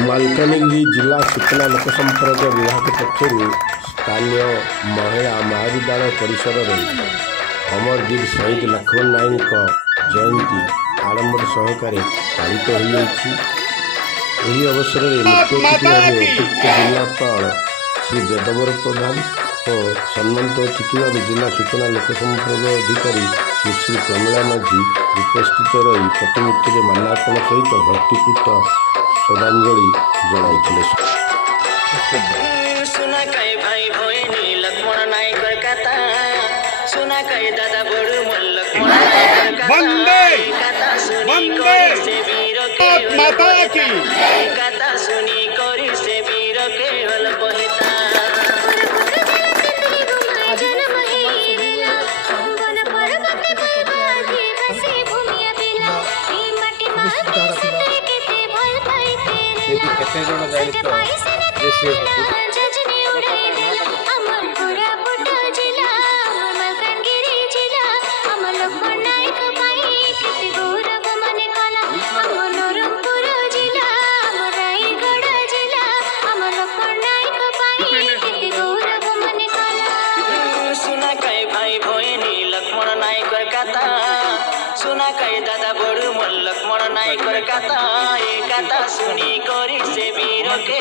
मालकानगिरी जिला सूचना लोकसंपर्क विभाग पक्षर स्थानीय महिला महाविद्यालय परिसर में अमरवीर शहीद लक्ष्मण नायक जयंती आडंबर सहकारे पालित हो अवसर में मुख्य अतिथि भाव अतिरिक्त जिलापाल श्री वेदवर प्रधान और सम्मानित अतिथि भाव जिला सूचना लोकसंपर्क अधिकारी सुश्री प्रमीला माझी उपस्थित रही प्रतिमूर्ति में माल्यार्पण सहित भक्तिपूत श्रद्धांजलि जनाइथिले। सुना कई भाई भोइनी लक्ष्मण नायक कथा सुना कई दादा बड़ू मन लक्ष्मण नायक कथा सुनी कोरी से वीर के माता की कथा सुनी कोरी से वीर के हल पहिता केते जण जाइतो देशे सुना कई भाई भोइनी लक्ष्मण नायक कथा सुना कई दादा बड़ू मन लक्ष्मण नायक कथा ए कथा सुनी कोरी से वीर के